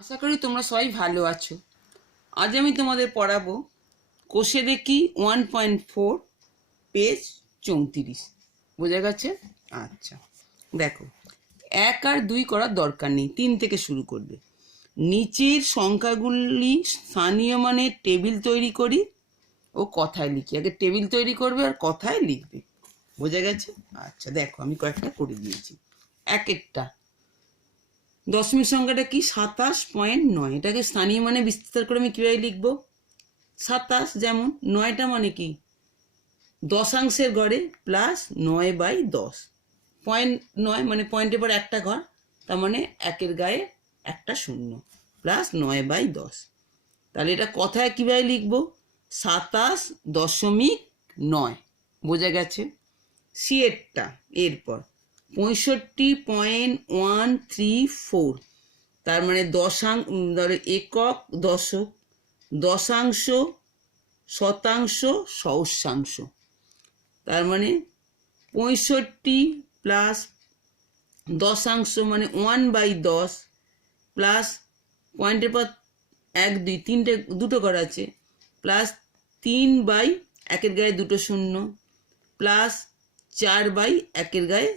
আশা করি তোমরা সবাই ভালো আছো। আজ আমি তোমাদের পড়াবো কোষে দেখি 1.4 পেজ 34। বোঝা গেছে? আচ্ছা, দেখো, 1 আর 2 করার দরকার নেই, 3 থেকে শুরু করবে। নিচের সংখ্যাগুলি স্থানীয় মানের টেবিল তৈরি করি ও কথায় লিখি। আগে টেবিল তৈরি করবে আর কথায় লিখবে। বোঝা গেছে? আচ্ছা, দেখো আমি কয়েকটা করে দিয়েছি। একটা দশমিক সংখ্যাটা কি? 27.9। এটাকে স্থানীয় মানে বিস্তার করে আমি কীভাবে লিখব? 27, যেমন 9টা মানে কি? দশাংশের ঘরে প্লাস 9/10। 0.9 মানে পয়েন্টের পর একটা ঘর, তার মানে একের গায়ে একটা শূন্য, প্লাস 9/10। তাহলে এটা কথায় কীভাবে লিখব? 27.9। বোঝা গেছে? সিয়েরটা এরপর 65.134, তার মানে ধরো একক, দশক, দশাংশ, শতাংশ, সহস্রাংশ। তার মানে 65 প্লাস দশাংশ মানে 1/10 প্লাস পয়েন্টের পর 1 2 3টে দুটো ঘর আছে, প্লাস 3/1 গায়ে দুটো শূন্য, প্লাস 4/1 গায়ে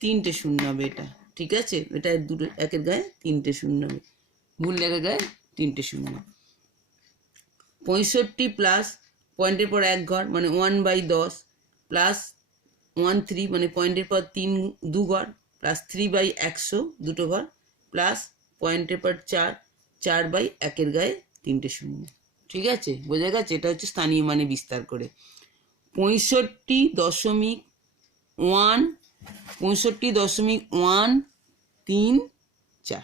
3টে শূন্য হবে। এটা ঠিক আছে? এটা দুটো 1 গায়ে 3টে শূন্য হবে, ভুল 1 গায়ে 3টে শূন্য। 65 প্লাস পয়েন্টের পর 1 ঘর মানে 1/10 প্লাস 13 মানে পয়েন্টের পর 2 ঘর প্লাস 3/100 দুটো ঘর প্লাস পয়েন্টের পর 4/1 গায়ে 3টে শূন্য। ঠিক আছে? বোঝা গেছে? এটা হচ্ছে স্থানীয় মানে বিস্তার করে। 65.134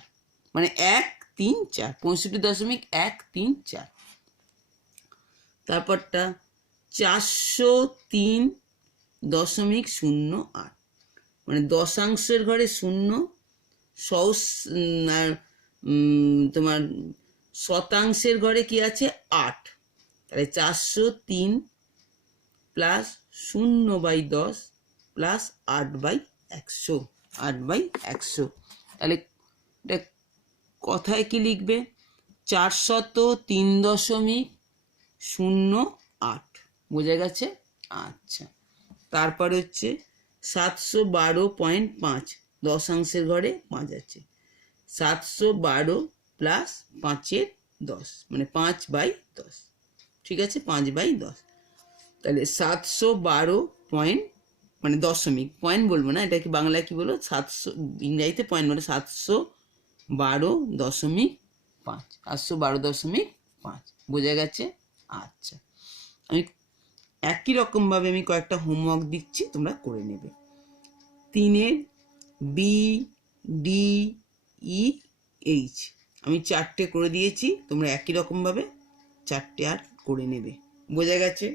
মানে 134, 65.134। তারপরটা 403.08 মানে দশাংশের ঘরে শূন্য, তোমার শতাংশের ঘরে কি আছে? 8। তাহলে 403 প্লাস 0/10 প্লাস 8/100, 8/100। তাহলে এটা কথায় কি লিখবে? 403.08। বোঝা গেছে? আচ্ছা, তারপরে হচ্ছে 712.5, দশাংশের ঘরে 5 আছে, 712 প্লাস 5-এর 10 মানে 5/10। ঠিক আছে? 5/10। তাহলে 712 পয়েন্ট মানে দশমিক, পয়েন্ট বলবো না, এটা কি বাংলায় কি বলবো? 700, ইংরাজিতে পয়েন্ট মানে 712.5, 712.5। বোঝা গেছে? আচ্ছা, আমি একই রকমভাবে আমি কয়েকটা হোমওয়ার্ক দিচ্ছি, তোমরা করে নেবে। 3-এর BDEH আমি 4টে করে দিয়েছি, তোমরা একই রকমভাবে 4টে আর করে নেবে। বোঝা গেছে?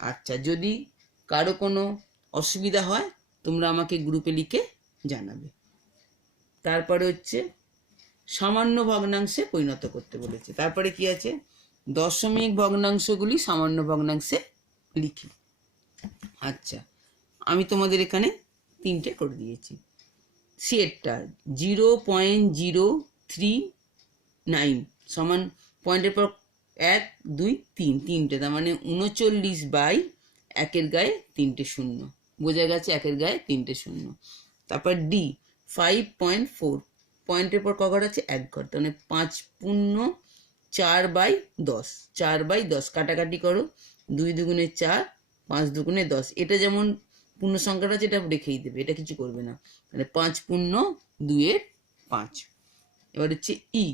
আচ্ছা, যদি কারো কোনো অসুবিধা হয় তোমরা আমাকে গ্রুপে লিখে জানাবে। তারপরে হচ্ছে সামান্য ভগ্নাংশে পরিণত করতে বলেছে। তারপরে কি আছে? দশমিক ভগ্নাংশগুলি সামান্য ভগ্নাংশে লিখি। আচ্ছা, আমি তোমাদের এখানে 3টে করে দিয়েছি। সিয়েরটা 0.039 সমান পয়েন্টের পর 1 2 3, 3টে, তার মানে 39/1 গায়ে 3টে শূন্য। বোঝা গেছে? 1 গায়ে 3টে শূন্য। তারপর ডি 5.4, পয়েন্টের পর ক ঘর আছে? 1 ঘর, তার মানে 5 পূর্ণ 4/10, 4/10 কাটাকাটি করো, 2 দুগুণে 4, 5 দুগুণে 10। এটা যেমন পূর্ণ সংখ্যাটা আছে এটা রেখেই দেবে, এটা কিছু করবে না। মানে 5 পূর্ণ 2/5। এবার হচ্ছে ই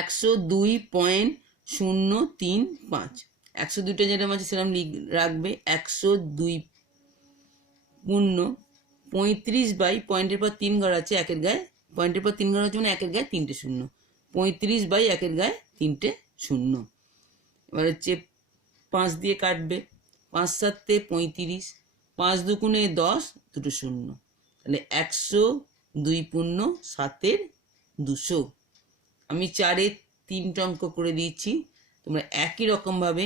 102.035, 102টা যেরকম আছে সেরকম রাখবে। 102 পূর্ণ 35 পয়েন্টের পর 3 ঘর আছে 1 গায়ে, পয়েন্টের পর 3 ঘর আছে মানে 1 গায়ে 3টে শূন্য, 35/1 গায়ে 3টে শূন্য। এবার হচ্ছে 5 দিয়ে কাটবে, 5 7 35, 5 দুগুণে 10, দুটো শূন্য, তাহলে 102 পূর্ণ 7 200। আমি 4-এর 3টে অঙ্ক করে দিয়েছি, তোমরা একই রকমভাবে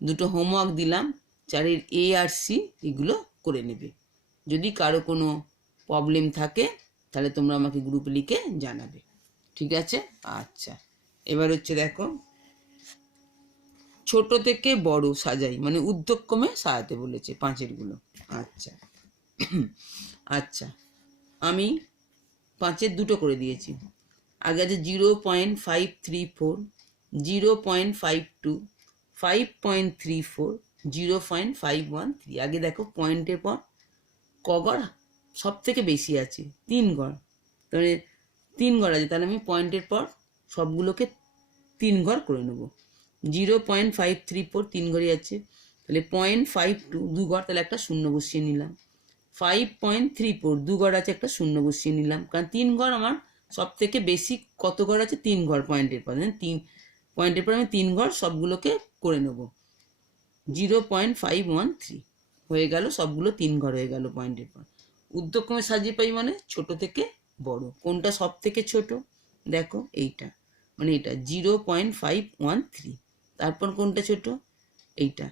দুটো হোমওয়ার্ক দিলাম, 4-এর এ আর সি এগুলো করে নেবে। যদি কারো কোনো প্রবলেম থাকে তাহলে তোমরা আমাকে গ্রুপে লিখে জানাবে। ঠিক আছে। আচ্ছা, এবার হচ্ছে দেখো ছোট থেকে বড় সাজাই, মানে ঊর্ধ্বক্রমে সাজাতে বলেছে পাঁচেরগুলো। আচ্ছা আচ্ছা, আমি পাঁচের দুটো করে দিয়েছি। আগে আছে 0.534, 0.52, 5.34, 0.513। আগে দেখো পয়েন্টের পর ক ঘর সব থেকে বেশি আছে, 3 ঘর। তাহলে 3 ঘর আছে, তাহলে আমি পয়েন্টের পর সবগুলোকে 3 ঘর করে নেব। 0.534 3 ঘরই আছে, তাহলে 0.52 2 ঘর, তাহলে একটা শূন্য বসিয়ে নিলাম। 5.34 2 ঘর আছে, একটা শূন্য বসিয়ে নিলাম, কারণ 3 ঘর আমার সব থেকে বেশি কত ঘর আছে, 3 ঘর পয়েন্টের পর। 3 পয়েন্টের পর আমি 3 ঘর সবগুলোকে করে নেব। 0.513 হয়ে গেল, সবগুলো 3 ঘর হয়ে গেল পয়েন্টের পর। ঊর্ধ্বক্রমে সাজিয়ে পাই মানে ছোট থেকে বড়। কোনটা সব থেকে ছোট, দেখো এইটা, মানে এটা 0.513। তারপর কোনটা ছোট, এইটা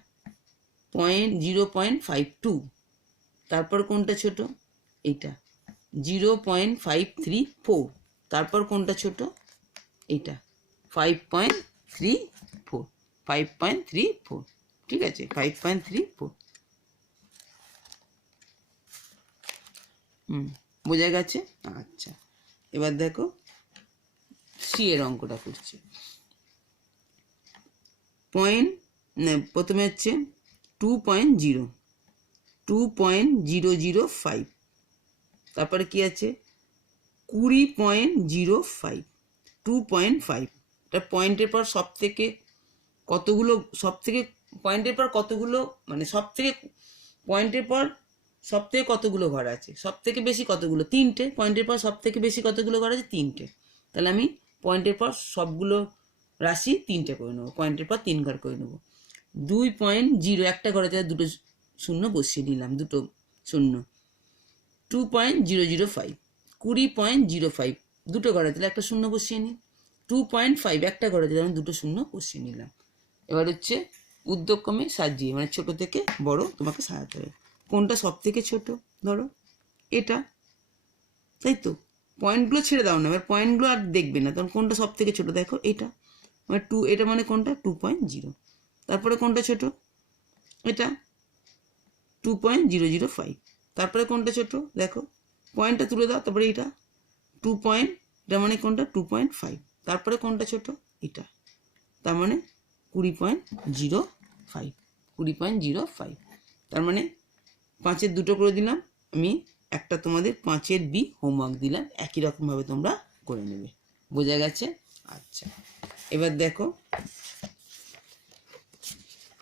0.52। তারপর কোনটা ছোট, এইটা 0.534। তারপর কোনটা ছোট, এইটা 5.34, 5.34। ঠিক আছে, 5.34। বোঝা গেছে। আচ্ছা, এবার দেখো সি এর অঙ্কটা করছি। পয়েন্ট প্রথমে হচ্ছে 2.0, 2.005। তারপরে কি আছে 20.05, 2.5। এটা পয়েন্টের পর সব থেকে কতগুলো, সব থেকে পয়েন্টের পর কতগুলো, মানে সব থেকে পয়েন্টের পর সব থেকে কতগুলো ঘর আছে, সব থেকে বেশি কতগুলো, 3টে। পয়েন্টের পর সব থেকে বেশি কতগুলো ঘর আছে, 3টে। তাহলে আমি পয়েন্টের পর সবগুলো রাশি 3টে করে নেবো, পয়েন্টের পর 3 ঘর করে নেবো। 2.0 একটা ঘরে আছে, দুটো শূন্য বসিয়ে নিলাম, দুটো শূন্য। 2.005, 20.05 দুটো ঘরে তাহলে একটা শূন্য বসিয়ে নিই। 2.5 একটা ঘরে দিলে আমি দুটো শূন্য বসিয়ে নিলাম। এবার হচ্ছে ঊর্ধ্বক্রমে সাজিয়ে, মানে ছোট থেকে বড় তোমাকে সাজাতে হবে। কোনটা সব থেকে ছোট, ধরো এটা, তাই তো। পয়েন্টগুলো ছেড়ে দাও না, এবার পয়েন্টগুলো আর দেখবে না, তখন কোনটা সব থেকে ছোট, দেখো এটা, মানে 2, এটা মানে কোনটা 2.0। তারপরে কোনটা ছোট, এটা 2.005। তারপরে কোনটা ছোট, দেখো পয়েন্টটা তুলে দাও, তারপরে এটা 2 পয়েন্ট, এটা মানে কোনটা 2.5। তারপরে কোনটা ছোট, এটা, তার মানে 20.05, 20.05। তার মানে 5-এর দুটো করে দিলাম আমি, একটা তোমাদের 5-এর বি হোমওয়ার্ক দিলাম, একই রকমভাবে তোমরা করে নেবে। বোঝা গেছে। আচ্ছা, এবার দেখো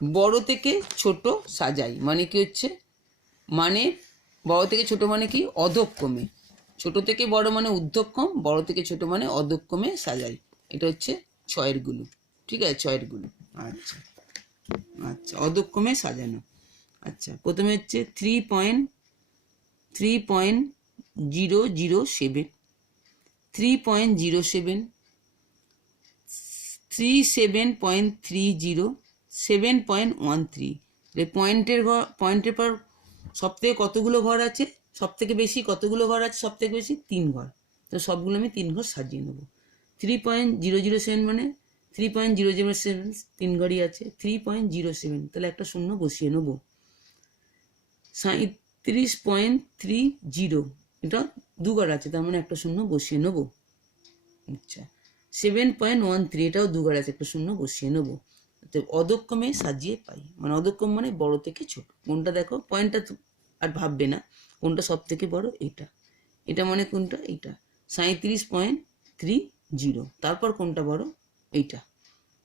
বড় থেকে ছোট সাজাই, মানে কি হচ্ছে, মানে বড় থেকে ছোট মানে কি অধক্রমে, ছোট থেকে বড় মানে ঊর্ধ্বক্রম, বড় থেকে ছোট মানে অধক্রমে সাজাই। এটা হচ্ছে 6-এর গুলো। ঠিক আছে, 6-এর গুলো। আচ্ছা আচ্ছা, অধক্রমে সাজানো। আচ্ছা, প্রথমে হচ্ছে 3.007, 3.07, 37.30, 7.13। পয়েন্টের পর সব থেকে কতগুলো ঘর আছে, সব থেকে বেশি কতগুলো ঘর আছে, সব থেকে বেশি 3 ঘর। তো সবগুলো আমি 3 ঘর সাজিয়ে নেব। 3.007 মানে 3.007 3 ঘরই আছে, 3.07 তাহলে একটা শূন্য বসিয়ে নেব। 37.30 এটা 2 ঘর আছে, তার মানে একটা শূন্য বসিয়ে নেব। আচ্ছা, 7.13 এটাও 2 ঘর আছে, একটা শূন্য বসিয়ে নেব। অধক্রমে সাজিয়ে পাই, মানে অধক্রম মানে বড় থেকে ছোট। কোনটা দেখো পয়েন্টটা আর ভাববে না, কোনটা সব থেকে বড়, এটা, এটা মানে কোনটা, এইটা 37.30। তারপর কোনটা বড়, এইটা,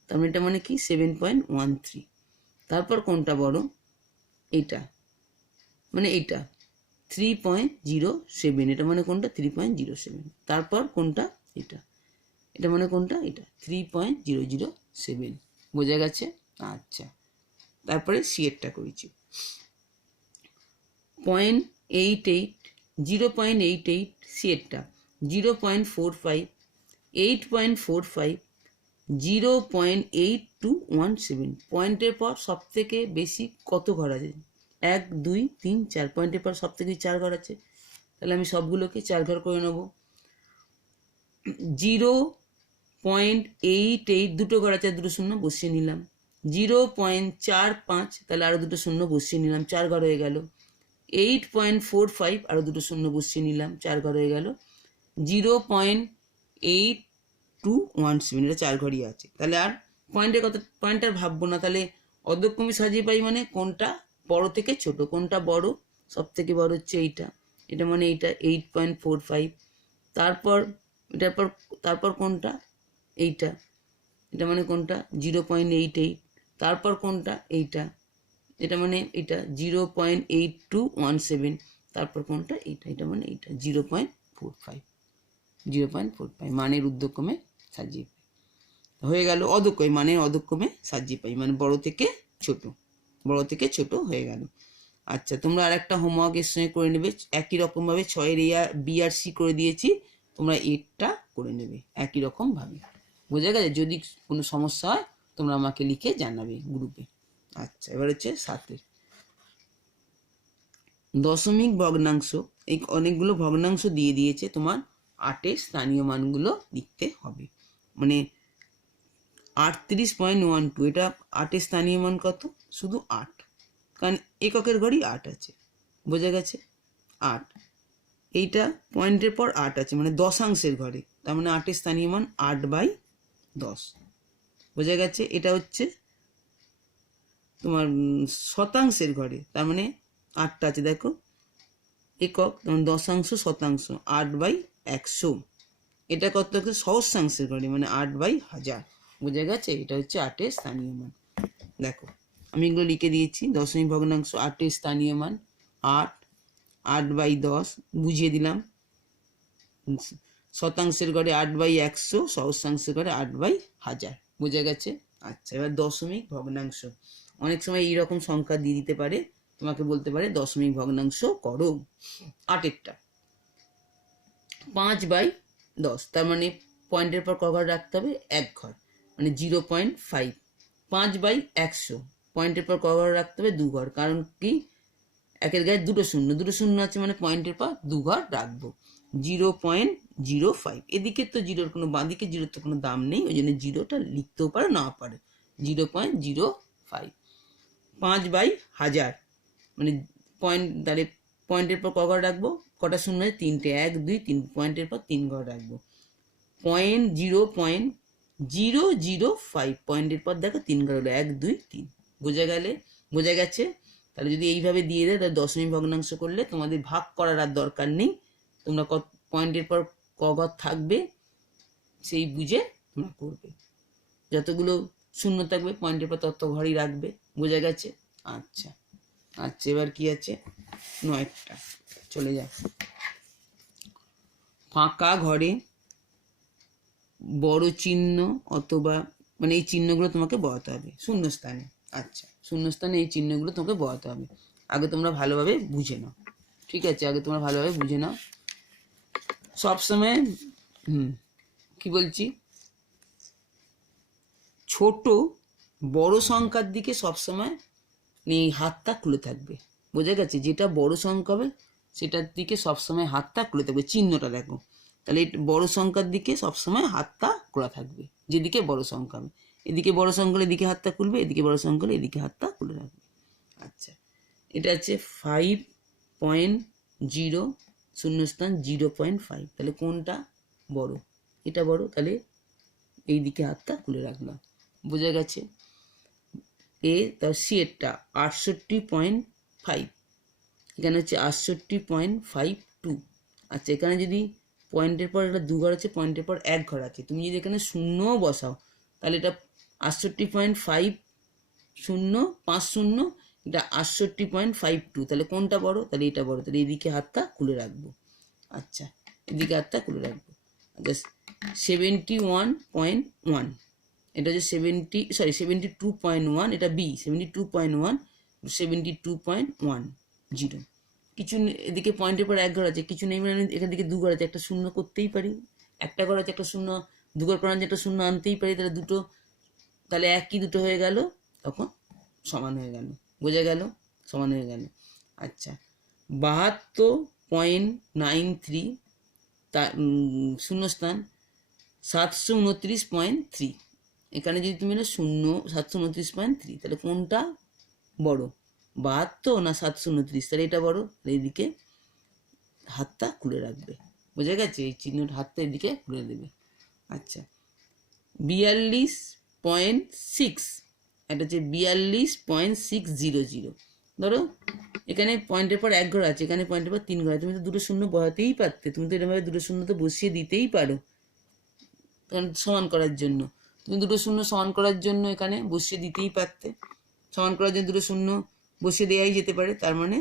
তার মানে এটা মানে কি 7.13। তারপর কোনটা বড়, এইটা, মানে এইটা 3.07, এটা মানে কোনটা 3.07। তারপর কোনটা, এটা, এটা মানে কোনটা, এটা 3.007। বোঝা গেছে। আচ্ছা, তারপরে সি এরটা করেছি। 0.88, 0.88 সি এরটা, 0.45, 8.45, 0.8217। পয়েন্টের পর সব থেকে বেশি কত ঘর আছে, 1 2 3 4। পয়েন্টের পর সব থেকে 4 ঘর আছে, তাহলে আমি সবগুলোকে 4 ঘর করে নেব। 0.88 দুটো ঘর আছে, দুটো শূন্য বসিয়ে নিলাম। 0.45 তাহলে আরো দুটো শূন্য বসিয়ে নিলাম, 4 ঘর হয়ে গেল। 8.45 আরো দুটো শূন্য বসিয়ে নিলাম, 4 ঘর হয়ে গেল। 0.8217 এটা 4 ঘরই আছে। তাহলে আর পয়েন্টের কথা, পয়েন্ট আর ভাববো না। তাহলে অর্ধক্রমে সাজিয়ে পাই মানে কোনটা বড় থেকে ছোট, কোনটা বড়, সব থেকে বড় হচ্ছে এইটা, এটা মানে এইটা 8.45। তারপর এটার পর তারপর কোনটা, এইটা, এটা মানে কোনটা 0.88। তারপর কোনটা এইটা, এটা মানে এটা 0.8217। তারপর কোনটা এইটা, এটা মানে এইটা 0.45। 0.45 মানের ঊর্ধ্বক্রমে সাজিয়ে পাই। হয়ে গেল অধক্রমে, মানে অধক্রমে সাজিয়ে পাই মানে বড় থেকে ছোট, বড় থেকে ছোট হয়ে গেল। আচ্ছা, তোমরা আর একটা হোমওয়ার্কের সঙ্গে করে নেবে একই রকমভাবে। 6-এর বি আর সি করে দিয়েছি, তোমরা এরটা করে নেবে একই রকমভাবে। বোঝা গেছে? যদি কোনো সমস্যা হয় তোমরা আমাকে লিখে জানাবে গ্রুপে। আচ্ছা, এবার হচ্ছে 7-এর দশমিক ভগ্নাংশ। এই অনেকগুলো ভগ্নাংশ দিয়ে দিয়েছে, তোমার 8-এর স্থানীয় মানগুলো লিখতে হবে। মানে 38.12, এটা 8-এর স্থানীয় মান কত? শুধু 8, কারণ এককের ঘরই 8 আছে। বোঝা গেছে? 8, এইটা পয়েন্টের পর 8 আছে মানে দশাংশের ঘরে, তার মানে 8-এর স্থানীয় মান 8/10। বোঝা গেছে? এটা হচ্ছে তোমার শতাংশের ঘরে, তার মানে 8টা আছে, দেখো একক, যেমন দশাংশ, শতাংশ 8/100। এটা কত হচ্ছে সহস্রাংশের ঘরে, মানে 8/1000। বোঝা গেছে? এটা হচ্ছে 8-এর স্থানীয় মান। দেখো আমি এগুলো লিখে দিয়েছি। দশমিক ভগ্নাংশ 8-এর স্থানীয় মান 8, 8/10 বুঝিয়ে দিলাম। শতাংশের ঘরে 8/100, সহস্রাংশের ঘরে 8/1000। বোঝা গেছে? আচ্ছা, এবার দশমিক ভগ্নাংশ। অনেক সময় এইরকম সংখ্যা দিয়ে দিতে পারে, তোমাকে বলতে পারে দশমিক ভগ্নাংশ করো 8-এরটা। 5/10, তার মানে পয়েন্টের পর ক ঘর রাখতে হবে? 1 ঘর, মানে 0.5। 5/100, পয়েন্টের পর ক ঘর রাখতে হবে? 2 ঘর, কারণ কি একের গায়ে দুটো শূন্য আছে মানে পয়েন্টের পর 2 ঘর রাখবো। 0.05, এদিকে তো জিরোর কোনো, বাঁদিকে জিরোর তো কোনো দাম নেই, ওই জন্য জিরোটা লিখতেও পারে না পারে। 0.05। 5/1000 মানে পয়েন্ট, তাহলে পয়েন্টের পর ক ঘর রাখবো? কটা শূন্য আছে? 3টে, 1 2 3, পয়েন্টের পর 3 ঘর রাখবো। 0.005, পয়েন্টের পর দেখো 3 ঘর হলো, 1 2 3। বোঝা গেছে? তাহলে যদি এইভাবে দিয়ে দেয়, তাহলে দশমিক ভগ্নাংশ করলে তোমাদের ভাগ করার আর দরকার নেই। তোমরা পয়েন্টের পর ক ঘর থাকবে সেই বুঝে তোমরা করবে। যতগুলো শূন্য থাকবে পয়েন্টের পর তত ঘরই রাখবে। বোঝা গেছে? আচ্ছা আচ্ছা, এবার কি আছে? 9টা চলে যায়। ফাঁকা ঘরে বড় চিহ্ন অথবা, মানে এই চিহ্নগুলো তোমাকে বসাতে হবে শূন্যস্থানে। আচ্ছা, শূন্যস্থানে এই চিহ্নগুলো তোমাকে বসাতে হবে। আগে তোমরা ভালোভাবে বুঝে নাও, ঠিক আছে? আগে তোমরা ভালোভাবে বুঝে নাও সবসময়। কি বলছি, ছোট বড় সংখ্যার দিকে সবসময় এই হাতটা খুলে থাকবে। বোঝা গেছে? যেটা বড় সংখ্যা হবে সেটার দিকে সবসময় হাতটা খুলে থাকবে। চিহ্নটা দেখো, তাহলে বড় সংখ্যার দিকে সবসময় হাতটা খোলা থাকবে, যেদিকে বড় সংখ্যা হবে। এদিকে বড় সংখ্যা হলে এদিকে হাতটা খুলবে, এদিকে বড় সংখ্যা হলে এদিকে হাতটা খুলে রাখবে। আচ্ছা, এটা হচ্ছে 5.0 শূন্যস্থান 0.5, তাহলে কোনটা বড়? এটা বড়, তাহলে এই দিকে হাতটা খুলে রাখলাম। বোঝা গেছে? তার সি এরটা 68.5, এখানে হচ্ছে 68.52। আচ্ছা, এখানে যদি পয়েন্টের পর এটা 2 ঘর আছে, পয়েন্টের পর 1 ঘর আছে, তুমি যদি এখানে শূন্যও বসাও তাহলে এটা 68.50, এটা 68.52, তাহলে কোনটা বড়? তাহলে এটা বড়, তাহলে এদিকে হাতটা খুলে রাখবো। আচ্ছা, এদিকে হাতটা খুলে রাখবো। আচ্ছা, 71.1, এটা হচ্ছে 72.1, এটা বি 72.1, 72.10। কিছু এদিকে পয়েন্টের পর 1 ঘর আছে, কিছু নেই মানে এখান থেকে 2 ঘর আছে, একটা শূন্য করতেই পারি। একটা ঘর আছে, একটা শূন্য, 2 ঘর করার একটা শূন্য আনতেই পারি, তাহলে দুটো, তাহলে একই দুটো হয়ে গেল, তখন সমান হয়ে গেল। বোঝা গেল? সমান হয়ে গেল। আচ্ছা, 72.93 তা শূন্যস্থান 729.3। এখানে যদি তুমি এটা 729.3, তাহলে কোনটা বড়, 72 না 729? তাহলে এটা বড়। এইদিকে হাতটা খুলে রাখবে, বোঝা গেছে? এই চিহ্নটা হাতটা এদিকে খুলে দেবে। আচ্ছা, 42.6, এটা হচ্ছে 42.600। ধরো এখানে পয়েন্টের পর 1 ঘর আছে, এখানে পয়েন্টের পর 3 ঘর আছে, তুমি তো দুটো শূন্য বসাতেই পারতে, তুমি তো এরকমভাবে দুটো শূন্য তো বসিয়ে দিতেই পারো, কারণ সমান করার জন্য তুমি দুটো শূন্য সমান করার জন্য এখানে বসিয়ে দিতেই পারতে, সমান করার জন্য দুটো শূন্য বসিয়ে দেওয়াই যেতে পারে। তার মানে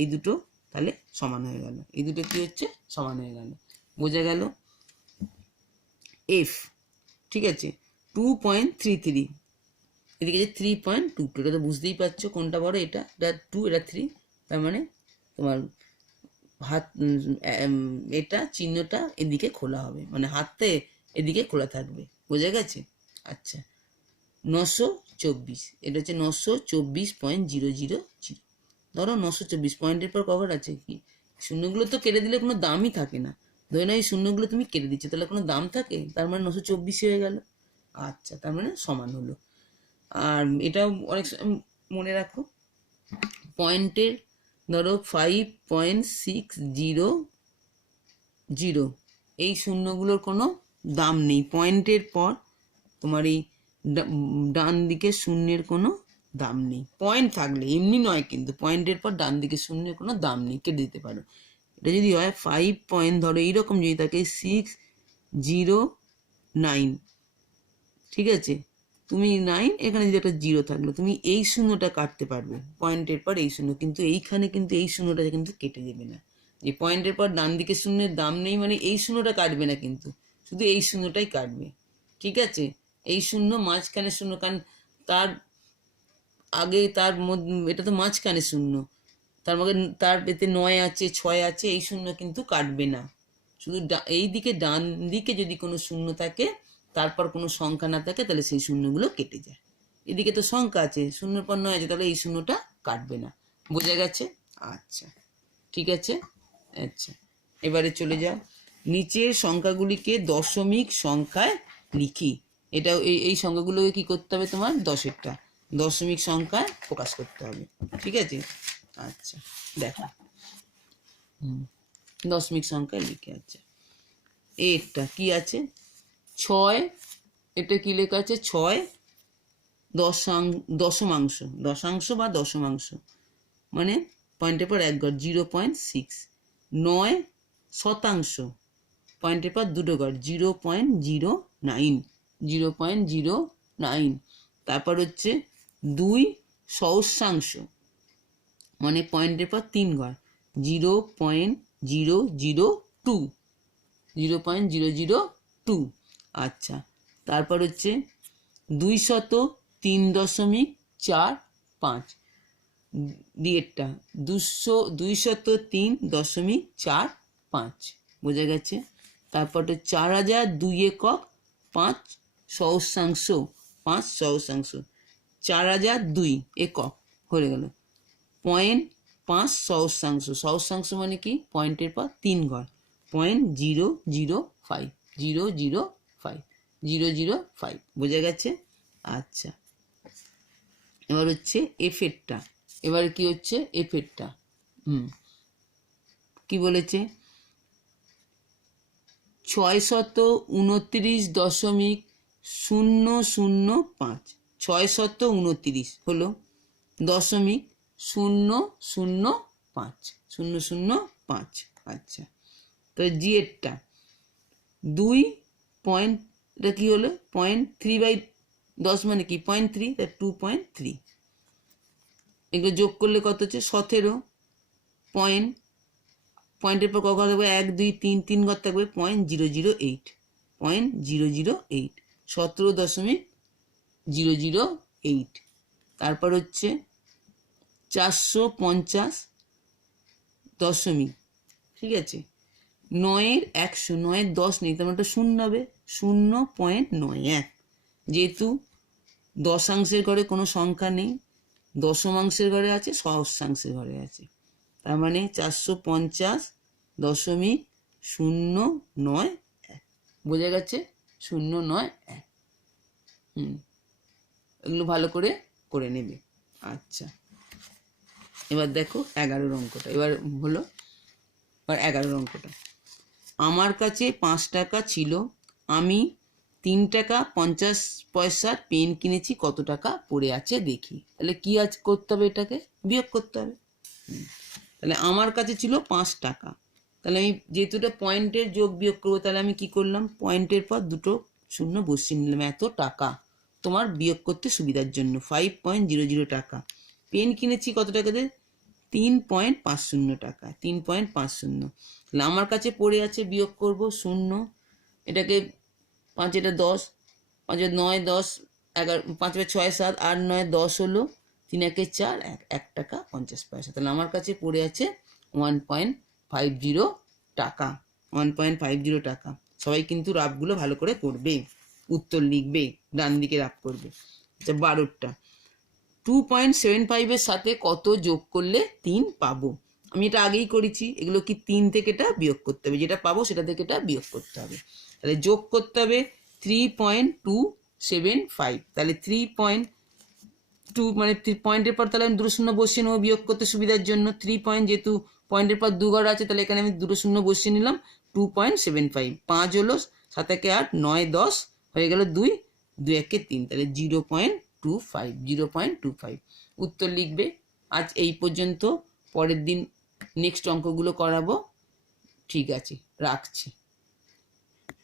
এই দুটো তাহলে সমান হয়ে গেল, এই দুটো কি হচ্ছে, সমান হয়ে গেল, বোঝা গেল? এফ, ঠিক আছে, 2.33, এদিকে যে 3.22, এটা তো বুঝতেই পারছো কোনটা বড়, এটা 2, এটা 3। তার মানে তোমার হাত এটা চিহ্নটা এদিকে খোলা হবে, মানে হাতে এদিকে খোলা থাকবে, বোঝা গেছে? আচ্ছা, 924, এটা হচ্ছে 924.000। ধরো 924 পয়েন্টের পর কভার আছে কি, শূন্যগুলো তো কেটে দিলে কোনো দামই থাকে না। ধরে না এই শূন্যগুলো তুমি কেটে দিচ্ছ, তাহলে কোনো দাম থাকে? তার মানে 924 হয়ে গেল। আচ্ছা, তার মানে সমান হলো। আর এটাও অনেক মনে রাখো, পয়েন্টের ধরো 5.600, এই শূন্যগুলোর কোনো দাম নেই। পয়েন্টের পর তোমার এই ডান দিকে শূন্যের কোনো দাম নেই, পয়েন্ট থাকলে, এমনি নয় কিন্তু, পয়েন্টের পর ডান দিকে শূন্যের কোনো দাম নেই, কেটে দিতে পারো। এটা যদি হয় 5 পয়েন্ট, ধরো এইরকম যদি থাকে 609, ঠিক আছে, তুমি 9, এখানে যদি একটা 0 থাকলো, তুমি এই শূন্যটা কাটতে পারবে পয়েন্টের পর এই শূন্য, কিন্তু এইখানে কিন্তু এই শূন্যটা কিন্তু কেটে দেবে না। যে পয়েন্টের পর ডান দিকে শূন্যের দাম নেই মানে এই শূন্যটা কাটবে না, কিন্তু শুধু এই শূন্যটাই কাটবে, ঠিক আছে? এই শূন্য মাঝখানে শূন্য, কারণ তার আগে তার মধ্যে এটা তো মাঝখানে শূন্য, তার মধ্যে তার এতে 9 আছে, 6 আছে, এই শূন্য কিন্তু কাটবে না। শুধু এই দিকে ডান দিকে যদি কোনো শূন্য থাকে, তারপর কোনো সংখ্যা না থাকে, তাহলে সেই শূন্যগুলো কেটে যায়। এদিকে তো সংখ্যা আছে, শূন্যর পর 9 আছে, তাহলে এই শূন্যটা কাটবে না, বোঝা গেছে? আচ্ছা, ঠিক আছে। আচ্ছা, এবারে চলে যাও, নিচের সংখ্যাগুলিকে দশমিক সংখ্যায় লিখি। এটা এই সংখ্যাগুলোকে কি করতে হবে, তোমার 10-এরটা দশমিক সংখ্যায় প্রকাশ করতে হবে, ঠিক আছে? আচ্ছা, দেখো, দশমিক সংখ্যায় লিখে আছে। এটা কি আছে, 6, এটা কি লেখা আছে, 6 দশমাংশ, দশাংশ বা দশমাংশ, মানে পয়েন্টের পর 1 ঘর, 0.6। 9 শতাংশ, পয়েন্টের পর 2 ঘর, 0.09, 0.09। তারপর হচ্ছে 2 সহস্রাংশ, মানে পয়েন্টের পর 3 ঘর, 0.002, 0.002। আচ্ছা, তারপর হচ্ছে 203.45, দিয়েরটা 203.45, বোঝা গেছে? তারপর 4002 একক 5 সহস্রাংশ, 5 সহস্রাংশ, 4002 একক হয়ে গেল, 0.5 সহস্রাংশ, সহস্রাংশ মানে কি, পয়েন্টের পর 3 ঘর, 0.005, 005, 005, বোঝা গেছে? আচ্ছা, এবার হচ্ছে এফেরটা, এবারে কি হচ্ছে এফেরটা, কি বলেছে, 629.005, 629 হলো 0.005, 005। আচ্ছা, তো জিএরটা 2 পয়েন্ট, এটা কি হলো 0.3/10, মানে কি 0.3, 2.3, এগুলো যোগ করলে কত হচ্ছে 17 পয়েন্ট, পয়েন্টের পর কখন থাকবে 1, 2, 3, 3 ঘর থাকবে, 0.008, 0.008, 17.008। তারপর হচ্ছে 450 দশমিক, ঠিক আছে, 9-এর 100, 9-এর 10 নেই, তার মানে ওটা শূন্য হবে, 0.91, যেহেতু দশাংশের ঘরে কোনো সংখ্যা নেই, দশমাংশের ঘরে আছে, সহস্রাংশের ঘরে আছে, তার মানে 450.091, বোঝা গেছে? 091। এগুলো ভালো করে করে নেবে। আচ্ছা, এবার দেখো 11 অঙ্কটা। এবার হলো 11 অঙ্কটা। আমার কাছে 5 টাকা ছিল, আমি 3 টাকা 50 পয়সার পেন কিনেছি, কত টাকা পড়ে আছে দেখি। তাহলে কি আজ করতে হবে? এটাকে বিয়োগ করতে হবে। তাহলে আমার কাছে ছিল 5 টাকা, তাহলে আমি যেহেতু এটা পয়েন্টের যোগ বিয়োগ করবো, তাহলে আমি কি করলাম? পয়েন্টের পর দুটো শূন্য বসিয়ে নিলাম। এত টাকা তোমার বিয়োগ করতে সুবিধার জন্য 5.00 টাকা। পেন কিনেছি কত টাকা দিয়ে? 3.50 টাকা। 3.50। তাহলে আমার কাছে পড়ে আছে, বিয়োগ করব 0, এটাকে 5 এটা 10, 5 9 10 11, 5 6 7 8 9 10 হলো, 3 1 4 1 টাকা 50 পয়সা। তাহলে আমার কাছে পড়ে আছে 1.50 টাকা। 1.50 টাকা। সবাই কিন্তু রাফগুলো ভালো করে করবে, উত্তর লিখবে, ডান দিকে রাফ করবে। আচ্ছা, 12টা। 2.75 এর সাথে কত যোগ করলে 3 পাবো? আমি এটা আগেই করেছি। এগুলো কি 3 থেকে এটা বিয়োগ করতে হবে, যেটা পাবো সেটা থেকে এটা বিয়োগ করতে হবে। তাহলে যোগ করতে হবে 3.275। তাহলে 3.2 মানে পয়েন্টের পর তাহলে আমি দুটো শূন্য বসিয়ে নেবো বিয়োগ করতে সুবিধার জন্য। 3 পয়েন্ট, যেহেতু পয়েন্টের পর 2 ঘর আছে, তাহলে এখানে আমি দুটো শূন্য বসিয়ে নিলাম। 2.75, 5 হলো, 7 1 8 9 10 হয়ে গেল 2, 2 1 3, তাহলে 0.25, 0.25 উত্তর লিখবে। আজ এই পর্যন্ত, পরের দিন নেক্সট অঙ্কগুলো করাবো। ঠিক আছে, রাখছি।